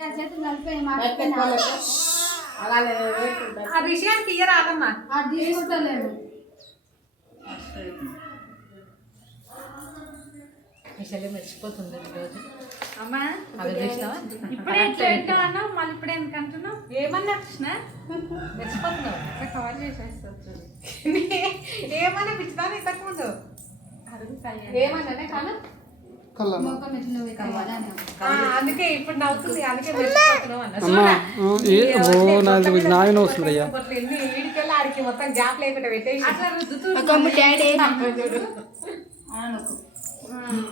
ఆ విషయానికి ఇయ్య రాదమ్మా తీసుకుంటలేడు విషయాలే మర్చిపోతుంది రోజు అమ్మా ఇప్పుడే ఎట్లా అన్నావు మళ్ళీ ఇప్పుడే ఎందుకు అంటున్నావు ఏమన్నా కృష్ణ మర్చిపోతున్నావు కవర్ చేసేస్తుంది ఏమన్నా పిచ్చిదాన్ని ఇంతకు ముందు ఏమన్నానే కాను అందుకే ఇప్పుడు నవ్వుతుంది అందుకే వీడికెళ్ళి ఆడికి మొత్తం గ్యాప్ లేకుండా పెట్టేసి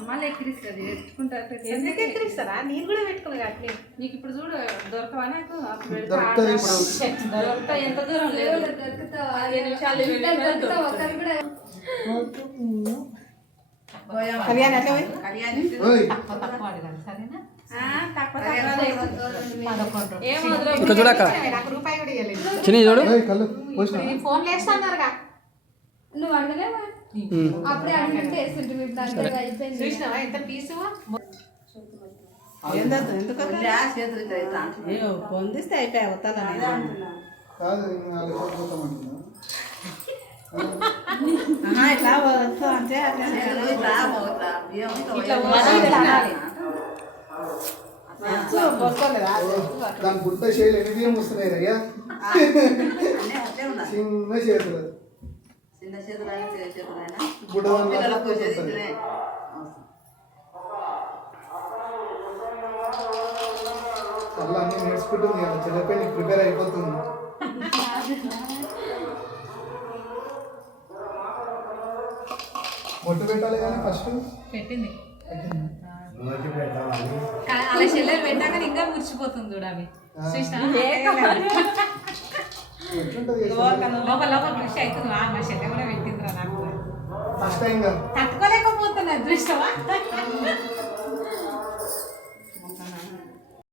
మళ్ళీ ఎక్కిరిస్తుంది పెట్టుకుంటారు ఎందుకు ఎక్కిరిస్తారా నేను కూడా పెట్టుకోలేదు అట్లే నీకు ఇప్పుడు చూడు దొరకవా నాకు దొరుకుతా ఎంత దూరం లేదు 15 నిమిషాలు ఫోన్ లేస్తున్నారుగా నువ్వు అడగలేవా అప్పుడే అడిగితే చూసినావా ఎంత పీసు పొందిస్తే అయిపోయా ఇట్లా అంటే దాని గుట్ట శైలి ఎన్ని బియ్యం వస్తున్నాయి అయ్యా చిన్న చేతులు అలా అన్ని నేర్చుకుంటుంది కదా చిన్నపిల్లకి ప్రిపేర్ అయిపోతుంది మొట్టు పెట్టాలి కానీ ఫస్ట్ పెట్టింది అలా చెల్లెలు పెట్టాక ఇంకా మురిచిపోతుంది చూడాలి లోపల కృషి అవుతుంది మా చెల్లె కూడా పెట్టిందిరా నాకు ఫస్ట్ టైం తట్టుకోలేకపోతున్నా అదృష్టమా